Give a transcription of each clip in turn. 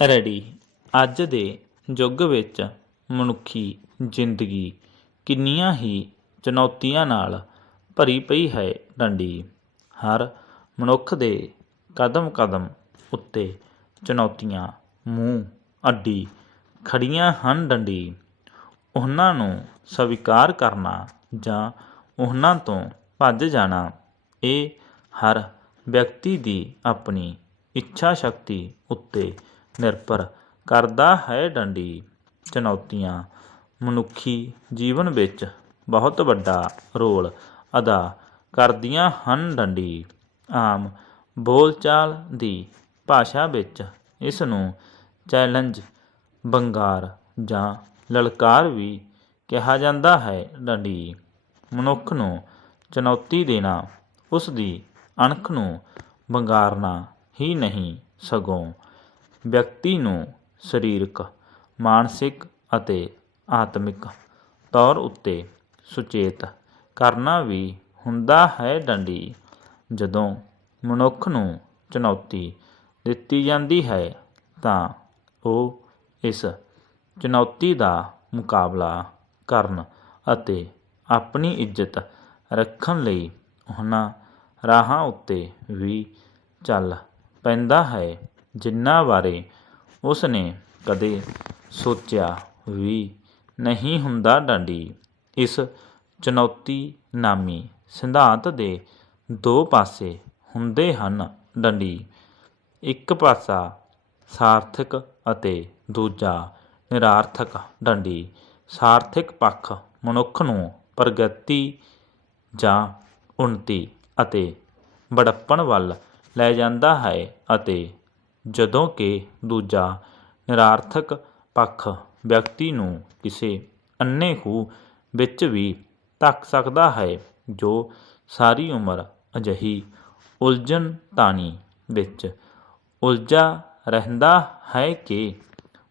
Ready. ਅੱਜ ਦੇ ਯੁੱਗ ਵਿੱਚ ਮਨੁੱਖੀ ਜ਼ਿੰਦਗੀ ਕਿੰਨੀਆਂ ਹੀ ਚੁਣੌਤੀਆਂ ਨਾਲ ਭਰੀ ਪਈ ਹੈ ਡੰਡੀ। ਹਰ ਮਨੁੱਖ ਦੇ ਕਦਮ ਕਦਮ ਉੱਤੇ ਚੁਣੌਤੀਆਂ ਮੂੰਹ ਅੱਡੀ ਖੜੀਆਂ ਹਨ ਡੰਡੀ। ਉਹਨਾਂ ਨੂੰ ਸਵੀਕਾਰ ਕਰਨਾ ਜਾਂ ਉਹਨਾਂ ਤੋਂ ਭੱਜ ਜਾਣਾ, ਇਹ ਹਰ ਵਿਅਕਤੀ ਦੀ ਆਪਣੀ ਇੱਛਾ ਸ਼ਕਤੀ ਉੱਤੇ ਨਿਰਭਰ ਕਰਦਾ ਹੈ ਡੰਡੀ। ਚੁਣੌਤੀਆਂ। ਮਨੁੱਖੀ ਜੀਵਨ ਵਿੱਚ ਬਹੁਤ ਵੱਡਾ ਰੋਲ ਅਦਾ ਕਰਦੀਆਂ ਹਨ ਡੰਡੀ। ਆਮ ਬੋਲਚਾਲ ਦੀ ਭਾਸ਼ਾ ਵਿੱਚ ਇਸ ਨੂੰ ਚੈਲੰਜ, ਬੰਗਾਰ ਜਾਂ ਲਲਕਾਰ ਵੀ ਕਿਹਾ ਜਾਂਦਾ ਹੈ ਡੰਡੀ। ਮਨੁੱਖ ਨੂੰ ਚੁਣੌਤੀ ਦੇਣਾ, ਉਸ ਦੀ ਅਣਖ ਨੂੰ ਬੰਗਾਰਨਾ ਹੀ ਨਹੀਂ ਸਗੋਂ ਵਿਅਕਤੀ ਨੂੰ ਸਰੀਰਕ, ਮਾਨਸਿਕ ਅਤੇ ਆਤਮਿਕ ਤੌਰ ਉੱਤੇ ਸੁਚੇਤ ਕਰਨਾ ਵੀ ਹੁੰਦਾ ਹੈ ਡੰਡੀ, ਜਦੋਂ ਮਨੁੱਖ ਨੂੰ ਚੁਣੌਤੀ ਦਿੱਤੀ ਜਾਂਦੀ ਹੈ ਤਾਂ ਉਹ ਇਸ ਚੁਣੌਤੀ ਦਾ ਮੁਕਾਬਲਾ ਕਰਨ ਅਤੇ ਆਪਣੀ ਇੱਜ਼ਤ ਰੱਖਣ ਲਈ ਉਹਨਾਂ ਰਾਹਾਂ ਉੱਤੇ ਵੀ ਚੱਲ ਪੈਂਦਾ ਹੈ। ਜਿਨ੍ਹਾਂ ਬਾਰੇ ਉਸ ਨੇ ਕਦੇ ਸੋਚਿਆ ਵੀ ਨਹੀਂ ਹੁੰਦਾ ਡੰਡੀ। ਇਸ ਚੁਣੌਤੀ ਨਾਮੀ ਸਿਧਾਂਤ ਦੇ ਦੋ ਪਾਸੇ ਹੁੰਦੇ ਹਨ ਡੰਡੀ। ਇੱਕ ਪਾਸਾ ਸਾਰਥਕ ਅਤੇ ਦੂਜਾ ਨਿਰਾਰਥਕ। ਡੰਡੀ ਸਾਰਥਕ ਪੱਖ ਮਨੁੱਖ ਨੂੰ ਪ੍ਰਗਤੀ ਜਾਂ ਉન્નਤੀ ਅਤੇ ਬੜੱਪਣ ਵੱਲ ਲੈ ਜਾਂਦਾ ਹੈ ਅਤੇ ਜਦੋਂ ਕਿ ਦੂਜਾ ਨਿਰਾਰਥਕ ਪੱਖ ਵਿਅਕਤੀ ਨੂੰ ਕਿਸੇ ਅੰਨੇ ਖੂਹ ਵਿੱਚ ਵੀ ਧੱਕ ਸਕਦਾ ਹੈ, ਜੋ ਸਾਰੀ ਉਮਰ ਅਜਿਹੀ ਉਲਝਣ ਤਾਣੀ ਵਿੱਚ ਉਲਝਾ ਰਹਿੰਦਾ ਹੈ ਕਿ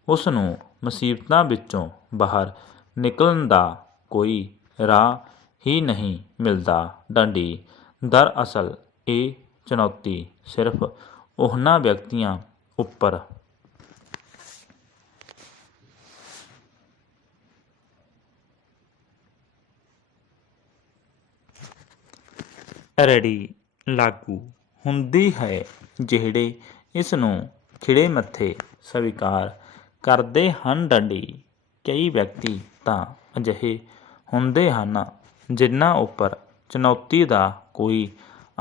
ਉਸ ਨੂੰ ਮੁਸੀਬਤਾਂ ਵਿੱਚੋਂ ਬਾਹਰ ਨਿਕਲਣ ਦਾ ਕੋਈ ਰਾਹ ਹੀ ਨਹੀਂ ਮਿਲਦਾ। ਡੰਡੀ, ਦਰਅਸਲ ਇਹ ਚੁਣੌਤੀ ਸਿਰਫ ਉਹਨਾਂ ਵਿਅਕਤੀਆਂ ਉੱਪਰ। ਰੜੀ ਲਾਗੂ ਹੁੰਦੀ ਹੈ ਜਿਹੜੇ ਇਸ ਨੂੰ ਖਿੜੇ ਮੱਥੇ ਸਵੀਕਾਰ ਕਰਦੇ ਹਨ ਡੰਡੀ। ਕਈ ਵਿਅਕਤੀ ਤਾਂ ਅਜਿਹੇ ਹੁੰਦੇ ਹਨ ਜਿਨ੍ਹਾਂ ਉੱਪਰ ਚੁਣੌਤੀ ਦਾ ਕੋਈ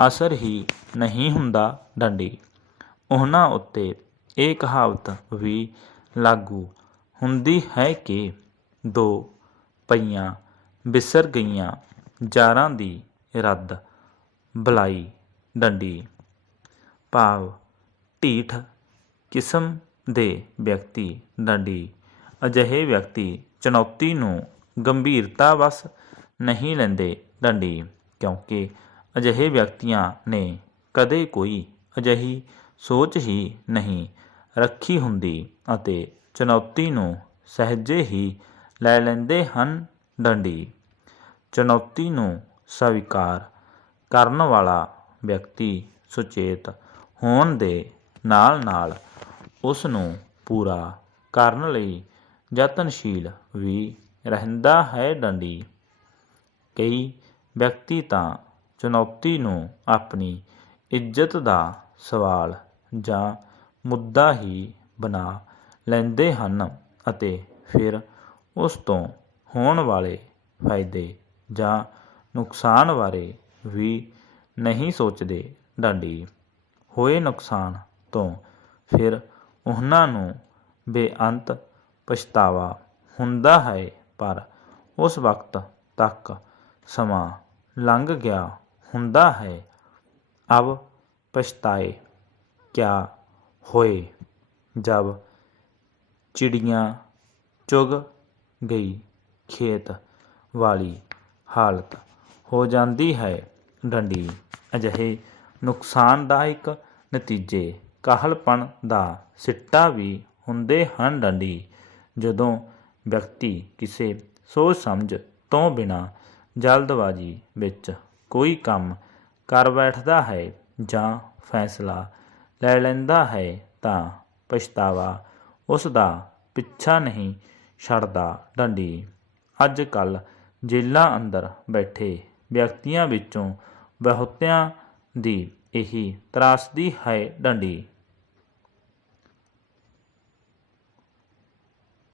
ਅਸਰ ਹੀ ਨਹੀਂ ਹੁੰਦਾ ਡੰਡੀ। ਉਹਨਾਂ ਉੱਤੇ ਇਹ ਕਹਾਵਤ ਵੀ ਲਾਗੂ ਹੁੰਦੀ ਹੈ ਕਿ ਦੋ ਪਈਆਂ ਵਿਸਰ ਗਈਆਂ ਜਾਰਾਂ ਦੀ ਰੱਦ ਬਲਾਈ ਡੰਡੀ। ਭਾਵ ਢੀਠ ਕਿਸਮ ਦੇ ਵਿਅਕਤੀ ਡੰਡੀ। ਅਜਿਹੇ ਵਿਅਕਤੀ ਚੁਣੌਤੀ ਨੂੰ ਗੰਭੀਰਤਾ ਵਸ ਨਹੀਂ ਲੈਂਦੇ ਡੰਡੀ, ਕਿਉਂਕਿ ਅਜਿਹੇ ਵਿਅਕਤੀਆਂ ਨੇ ਕਦੇ ਕੋਈ ਅਜਿਹੀ ਸੋਚ ਹੀ ਨਹੀਂ ਰੱਖੀ ਹੁੰਦੀ ਅਤੇ ਚੁਣੌਤੀ ਨੂੰ ਸਹਿਜੇ ਹੀ ਲੈ ਲੈਂਦੇ ਹਨ ਡੰਡੀ। ਚੁਣੌਤੀ ਨੂੰ ਸਵੀਕਾਰ ਕਰਨ ਵਾਲਾ ਵਿਅਕਤੀ ਸੁਚੇਤ ਹੋਣ ਦੇ ਨਾਲ ਨਾਲ ਉਸ ਨੂੰ ਪੂਰਾ ਕਰਨ ਲਈ ਯਤਨਸ਼ੀਲ ਵੀ ਰਹਿੰਦਾ ਹੈ ਡੰਡੀ। ਕਈ ਵਿਅਕਤੀ ਤਾਂ ਚੁਣੌਤੀ ਨੂੰ ਆਪਣੀ ਇੱਜ਼ਤ ਦਾ ਸਵਾਲ ਜਾਂ ਮੁੱਦਾ ਹੀ ਬਣਾ ਲੈਂਦੇ ਹਨ ਅਤੇ ਫਿਰ ਉਸ ਤੋਂ ਹੋਣ ਵਾਲੇ ਫਾਇਦੇ ਜਾਂ ਨੁਕਸਾਨ ਬਾਰੇ ਵੀ ਨਹੀਂ ਸੋਚਦੇ ਡਾਂਡੀ ਹੋਏ ਨੁਕਸਾਨ ਤੋਂ ਫਿਰ ਉਹਨਾਂ ਨੂੰ ਬੇਅੰਤ ਪਛਤਾਵਾ ਹੁੰਦਾ ਹੈ, ਪਰ ਉਸ ਵਕਤ ਤੱਕ ਸਮਾਂ ਲੰਘ ਗਿਆ ਹੁੰਦਾ ਹੈ। ਅਬ ਪਛਤਾਏ। क्या होए जब चिड़िया चुग गई खेत ਵਾਲੀ ਹਾਲਤ ਹੋ ਜਾਂਦੀ ਹੈ ਡੰਡੀ ਅਜਿਹੇ ਨੁਕਸਾਨਦਾਇਕ ਨਤੀਜੇ ਕਾਹਲਪਣ ਦਾ ਸਿੱਟਾ ਵੀ ਹੁੰਦੇ ਹਨ ਡੰਡੀ ਜਦੋਂ ਵਿਅਕਤੀ ਕਿਸੇ ਸੋਚ ਸਮਝ ਤੋਂ ਬਿਨਾਂ ਜਲਦਬਾਜ਼ੀ ਵਿੱਚ ਕੋਈ ਕੰਮ ਕਰ ਬੈਠਦਾ ਹੈ ਜਾਂ ਫੈਸਲਾ ਲੈ ਲੈਂਦਾ ਹੈ ਤਾਂ ਪਛਤਾਵਾ ਉਸ ਦਾ ਪਿੱਛਾ ਨਹੀਂ ਛੱਡਦਾ ਡੰਡੀ। ਅੱਜ ਕੱਲ ਜੇਲ੍ਹਾਂ ਅੰਦਰ ਬੈਠੇ ਵਿਅਕਤੀਆਂ ਵਿੱਚੋਂ ਬਹੁਤਿਆਂ ਦੀ ਇਹੀ ਤਰਾਸਦੀ ਹੈ ਡੰਡੀ।